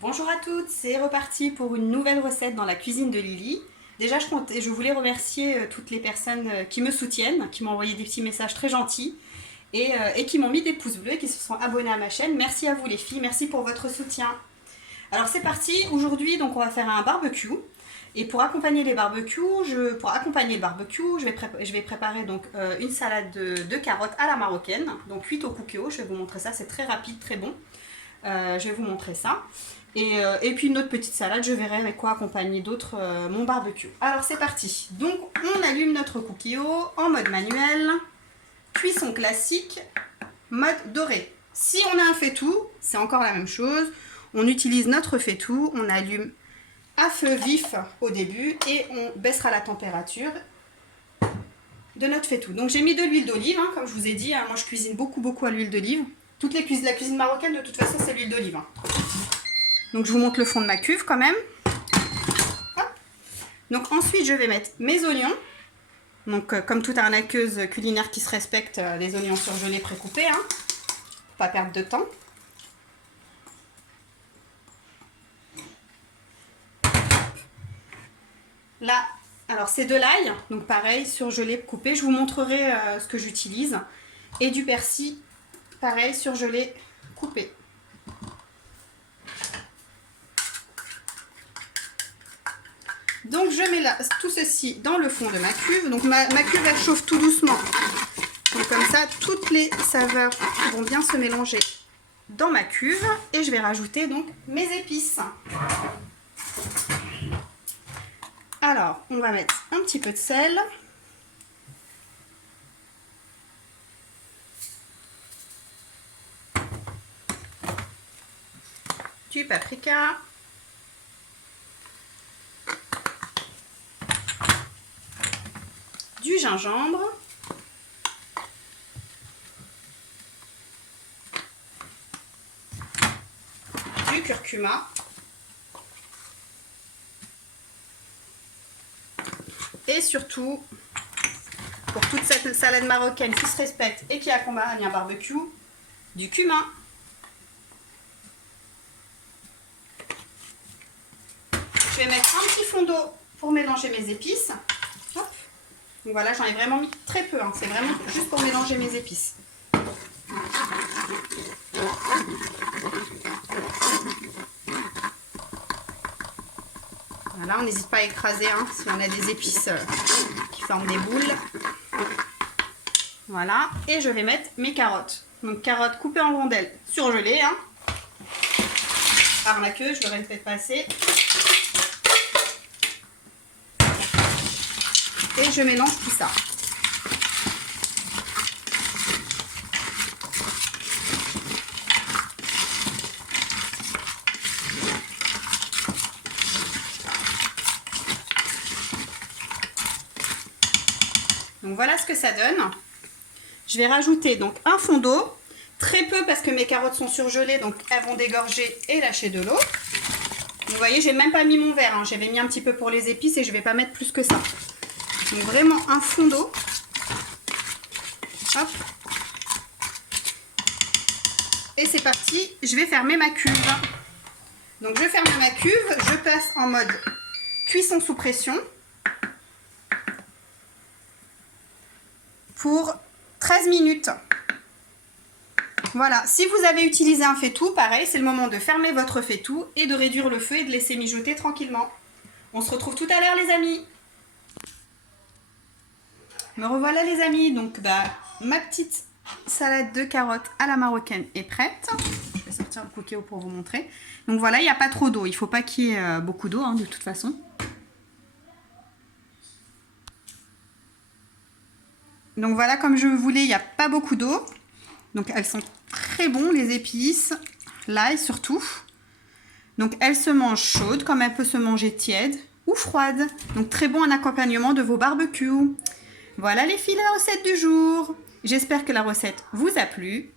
Bonjour à toutes, c'est reparti pour une nouvelle recette dans la cuisine de Lily. Déjà, je voulais remercier toutes les personnes qui me soutiennent, qui m'ont envoyé des petits messages très gentils et qui m'ont mis des pouces bleus et qui se sont abonnés à ma chaîne. Merci à vous les filles, merci pour votre soutien. Alors c'est parti, aujourd'hui donc on va faire un barbecue. Et pour accompagner le barbecue, je vais préparer donc une salade de carottes à la marocaine, donc cuite au cookéo. Je vais vous montrer ça, c'est très rapide, très bon. Je vais vous montrer ça. Et puis une autre petite salade, je verrai avec quoi accompagner d'autres mon barbecue. Alors c'est parti. Donc on allume notre cookéo en mode manuel, cuisson classique, mode doré. Si on a un faitout, c'est encore la même chose. On utilise notre faitout, on allume à feu vif au début et on baissera la température de notre faitout. Donc j'ai mis de l'huile d'olive, hein, comme je vous ai dit, hein, moi je cuisine beaucoup à l'huile d'olive. La cuisine marocaine de toute façon c'est l'huile d'olive. Hein. Donc je vous montre le fond de ma cuve quand même. Hop. Donc ensuite je vais mettre mes oignons. Donc comme toute arnaqueuse culinaire qui se respecte, les oignons surgelés précoupés, hein, pour pas perdre de temps. Là, alors c'est de l'ail, donc pareil, surgelé, coupé. Je vous montrerai ce que j'utilise. Et du persil, pareil, surgelé, coupé. Donc je mets là, tout ceci dans le fond de ma cuve. Donc ma cuve elle chauffe tout doucement. Donc comme ça, toutes les saveurs vont bien se mélanger dans ma cuve. Et je vais rajouter donc mes épices. Alors, on va mettre un petit peu de sel. Du paprika. Du gingembre. Du curcuma. Et surtout, pour toute cette salade marocaine qui se respecte et qui accompagne un barbecue, du cumin. Je vais mettre un petit fond d'eau pour mélanger mes épices. Hop. Donc voilà, j'en ai vraiment mis très peu, hein. C'est vraiment juste pour mélanger mes épices. Voilà, on n'hésite pas à écraser hein, si on a des épices qui forment des boules. Voilà, et je vais mettre mes carottes. Donc carottes coupées en rondelles, surgelées. Hein. Arnaqueuse, je l'aurais peut-être pas assez. Et je mélange tout ça. Donc voilà ce que ça donne. Je vais rajouter donc un fond d'eau, très peu parce que mes carottes sont surgelées, donc elles vont dégorger et lâcher de l'eau. Vous voyez, j'ai même pas mis mon verre, hein. J'avais mis un petit peu pour les épices et je vais pas mettre plus que ça. Donc vraiment un fond d'eau. Hop. Et c'est parti, je vais fermer ma cuve. Donc je ferme ma cuve, je passe en mode cuisson sous pression pour 13 minutes. Voilà, si vous avez utilisé un faitout, pareil, c'est le moment de fermer votre faitout et de réduire le feu et de laisser mijoter tranquillement. On se retrouve tout à l'heure les amis. Me revoilà les amis, donc ma petite salade de carottes à la marocaine est prête. Je vais sortir le cookéo pour vous montrer. Donc voilà, il n'y a pas trop d'eau, il ne faut pas qu'il y ait beaucoup d'eau hein, de toute façon. Donc voilà, comme je voulais, il n'y a pas beaucoup d'eau. Donc elles sont très bonnes, les épices, l'ail surtout. Donc elles se mangent chaudes, comme elles peuvent se manger tièdes ou froides. Donc très bon en accompagnement de vos barbecues. Voilà les filles, la recette du jour. J'espère que la recette vous a plu.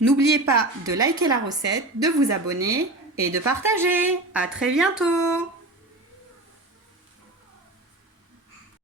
N'oubliez pas de liker la recette, de vous abonner et de partager. À très bientôt.